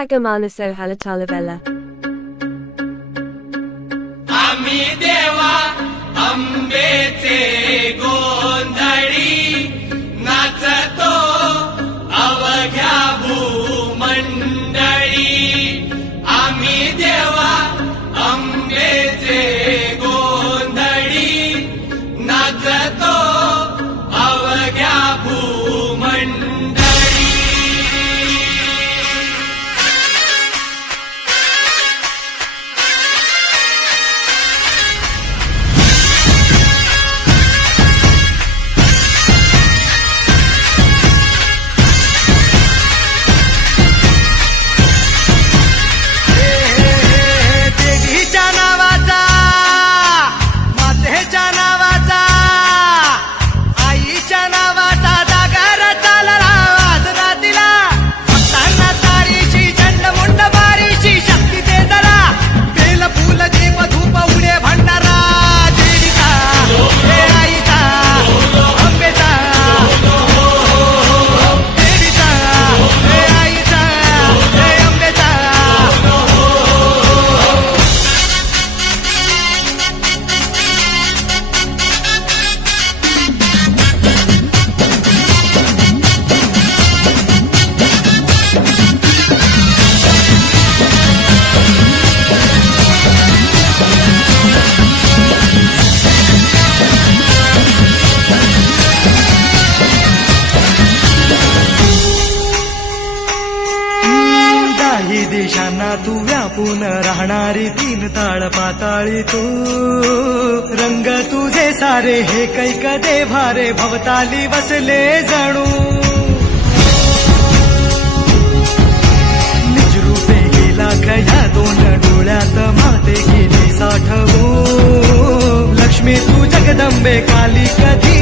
आगमानस हलटालवेला आम्ही देवा अंबेचे गोंधळी नाचतो अवघ्या भूमंड दाही दिशांना तू व्यापून राहणारी तीन ताळ पाताळी तू. रंग तुझे सारे, हे कैक देभारे भवताली बसले जणू. निजरूपे गेला खया दोन डोळ्यात माते गेली साठवू. लक्ष्मी तू जगदंबे, काली कधी